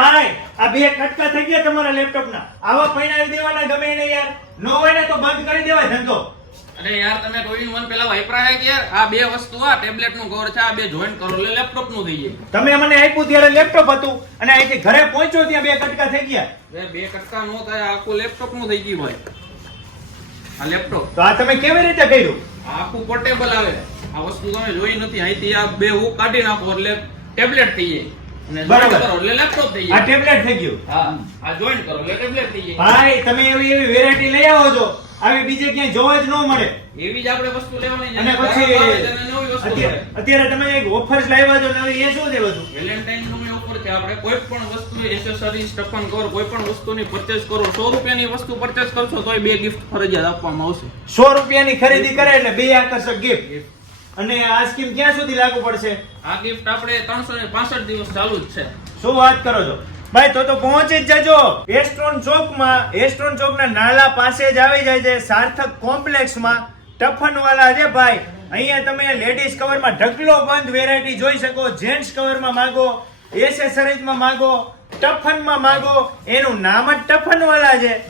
ભાઈ આ બે કટકા થઈ ગયા તમારા લેપટોપના. આવા પૈણા દેવાના ગમે ને યાર. નો હોય ને તો બંધ કરી દેવાય ધંધો. અરે યાર તમે ટુ વન પેલા વાપરા હે કે યાર? આ બે વસ્તુ આ ટેબ્લેટનું કવર છે આ બે જોઈન કરો એટલે લેપટોપનું થઈ જાય. તમે મને આપ્યું ત્યારે લેપટોપ હતું અને અહીંથી ઘરે પહોંચ્યો ત્યાં બે કટકા થઈ ગયા. બે કટકા નો થાય આખું લેપટોપનું થઈ ગયું ભાઈ આ લેપટોપ તો આ તમે કેવી રીતે કર્યું? આખું પોર્ટેબલ આવે. આ વસ્તુ તમે જોઈ નથી અહીંથી આ બે હું કાઢી નાખો એટલે ટેબ્લેટ થઈ જાય. બરાબર. એટલે લેપટોપ થઈ આ ટેબ્લેટ થઈ ગયું. હા આ જોઈન્ટ કરો એટલે ટેબ્લેટ થઈ જાય. ભાઈ તમે એવી એવી વેરાયટી લઈ આવો છો. આવી બીજે ક્યાંય જોવા જ ન મળે. એવી જ આપણે વસ્તુ લેવાની અને પછી આવે તેને નવી વસ્તુ મળે. અત્યારે અત્યારે તમે એક ઓફર્સ લાવ્યા છો એ શું છે? બધું વેલેન્ટાઇનનું ઉપર છે. આપણે કોઈ પણ વસ્તુ એસેસરી સ્ટફન કરો કોઈ પણ વસ્તુની પરચેસ કરો. સો રૂપિયાની વસ્તુ પરચેસ કરશો તોય બે ગિફ્ટ ફરજિયાત આપવામાં આવશે. સો રૂપિયાની ખરીદી કરે એટલે બે આકર્ષક ગિફ્ટ અને આ સ્કીમ ક્યાં સુધી લાગુ પડશે? આ ગિફ્ટ આપણે ત્રણસો ને પાસઠ દિવસ ચાલુ જ છે. શું વાત કરો છો? ભાઈ તો તો પહોંચી જ જજો. એસ્ટ્રોન ચોકમાં એસ્ટ્રોન ચોકના નાલા પાસે જ આવી જાય છે સાર્થક કોમ્પ્લેક્સમાં. ટફનવાલા છે ભાઈ. અહીંયા તમે લેડીઝ કવરમાં ઢગલો બંધ વેરાયટી જોઈ શકો જેન્ટ્સ કવરમાં માંગો એસેસરીઝમાં માંગો ટફનમાં માંગો. એનું નામ જ ટફનવાલા છે.